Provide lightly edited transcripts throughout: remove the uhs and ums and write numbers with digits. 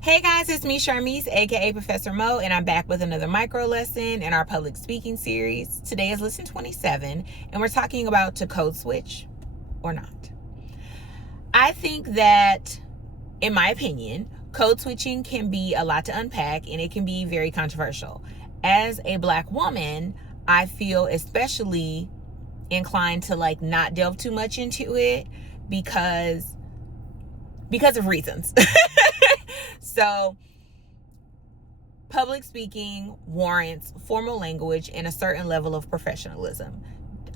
Hey guys, it's me, Charmise, aka Professor Mo, and I'm back with another micro lesson in our public speaking series. Today is lesson 27, and we're talking about to code switch or not. I think that, in my opinion, code switching can be a lot to unpack and it can be very controversial. As a Black woman, I feel especially inclined to not delve too much into it because of reasons. So, public speaking warrants formal language and a certain level of professionalism.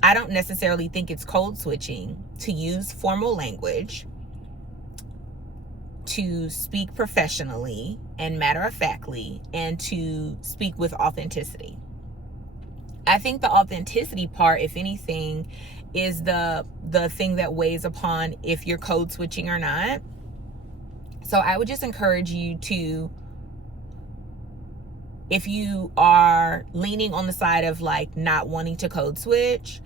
I don't necessarily think it's code switching to use formal language to speak professionally and matter-of-factly and to speak with authenticity. I think the authenticity part, if anything, is the thing that weighs upon if you're code switching or not. So I would just encourage you to, if you are leaning on the side of not wanting to code switch,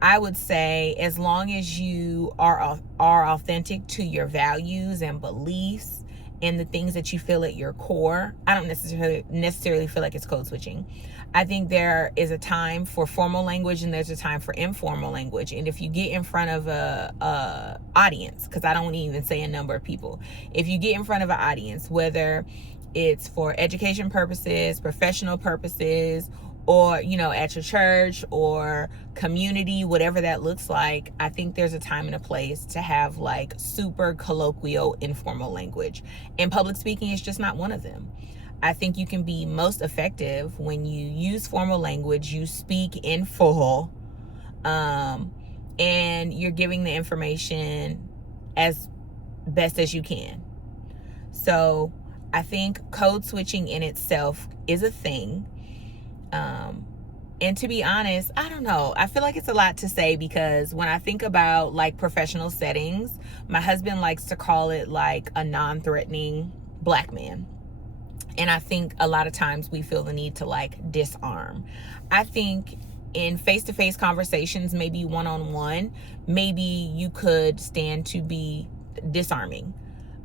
I would say as long as you are authentic to your values and beliefs and the things that you feel at your core, I don't necessarily feel like it's code switching. I think there is a time for formal language and there's a time for informal language. And if you get in front of a audience, because I don't even say a number of people, if you get in front of an audience, whether it's for education purposes, professional purposes, or at your church or community, whatever that looks like, I think there's a time and a place to have super colloquial informal language, and public speaking is just not one of them. I think you can be most effective when you use formal language, you speak in full, and you're giving the information as best as you can. So I think code switching in itself is a thing. And to be honest, I don't know. I feel like it's a lot to say because when I think about professional settings, my husband likes to call it a non-threatening Black man. And I think a lot of times we feel the need to disarm. I think in face-to-face conversations, maybe one-on-one, maybe you could stand to be disarming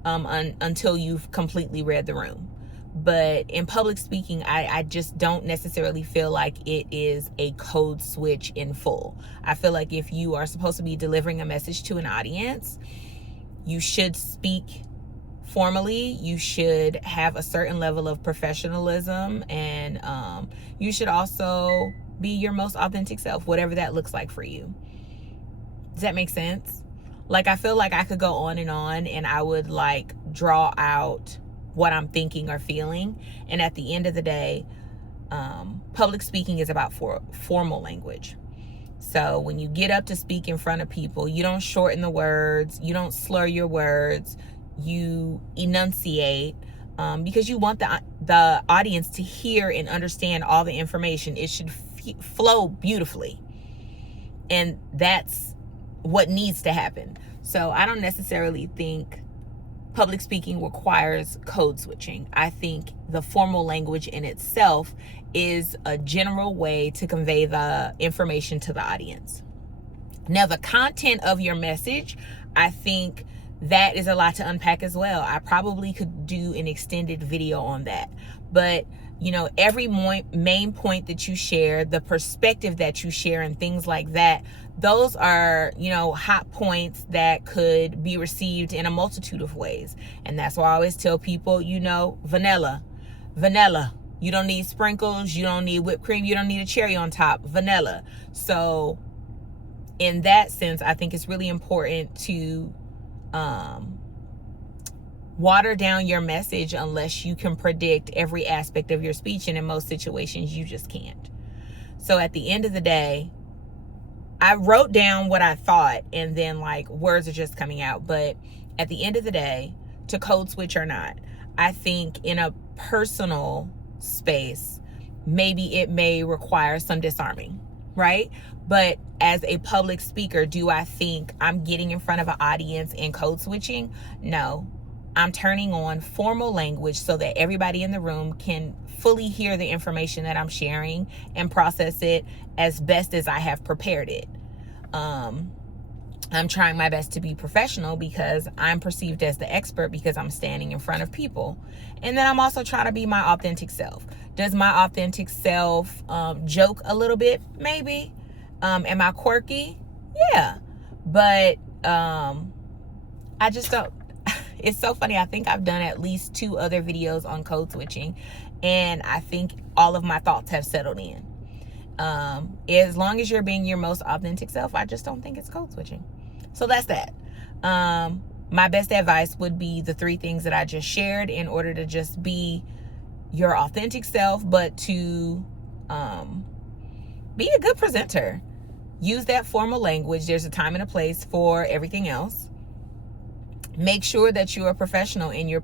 until you've completely read the room. But in public speaking, I just don't necessarily feel like it is a code switch in full. I feel like if you are supposed to be delivering a message to an audience, you should speak formally, you should have a certain level of professionalism, and you should also be your most authentic self, whatever that looks like for you. Does that make sense? I feel like I could go on and I would draw out what I'm thinking or feeling. And at the end of the day, public speaking is about formal language. So when you get up to speak in front of people, you don't shorten the words, you don't slur your words, you enunciate, because you want the audience to hear and understand all the information. It should flow beautifully. And that's what needs to happen. So I don't necessarily think public speaking requires code switching. I think the formal language in itself is a general way to convey the information to the audience. Now, the content of your message, I think that is a lot to unpack as well. I probably could do an extended video on that. But every main point that you share, the perspective that you share and things like that, those are, hot points that could be received in a multitude of ways. And that's why I always tell people, vanilla. You don't need sprinkles. You don't need whipped cream. You don't need a cherry on top. Vanilla. So in that sense, I think it's really important to water down your message unless you can predict every aspect of your speech, and in most situations you just can't. So at the end of the day, I wrote down what I thought and then words are just coming out. But at the end of the day, to code switch or not, I think in a personal space, maybe it may require some disarming, right? But as a public speaker, do I think I'm getting in front of an audience and code switching? No. I'm turning on formal language so that everybody in the room can fully hear the information that I'm sharing and process it as best as I have prepared it. I'm trying my best to be professional because I'm perceived as the expert because I'm standing in front of people. And then I'm also trying to be my authentic self. Does my authentic self joke a little bit? Maybe. Am I quirky? Yeah. But I just don't. It's so funny. I think I've done at least 2 other videos on code switching, and I think all of my thoughts have settled in. As long as you're being your most authentic self, I just don't think it's code switching. So that's that. My best advice would be the 3 things that I just shared in order to just be your authentic self, but to be a good presenter. Use that formal language. There's a time and a place for everything else. Make sure that you're a professional in your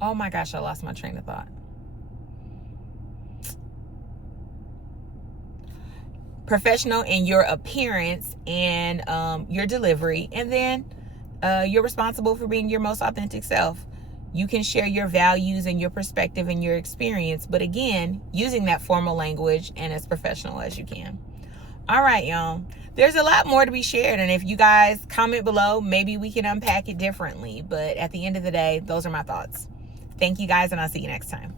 oh my gosh, I lost my train of thought. Professional in your appearance and your delivery, and then you're responsible for being your most authentic self. You can share your values and your perspective and your experience, but again, using that formal language and as professional as you can. All right, y'all. There's a lot more to be shared, and if you guys comment below, maybe we can unpack it differently. But at the end of the day, those are my thoughts. Thank you guys, and I'll see you next time.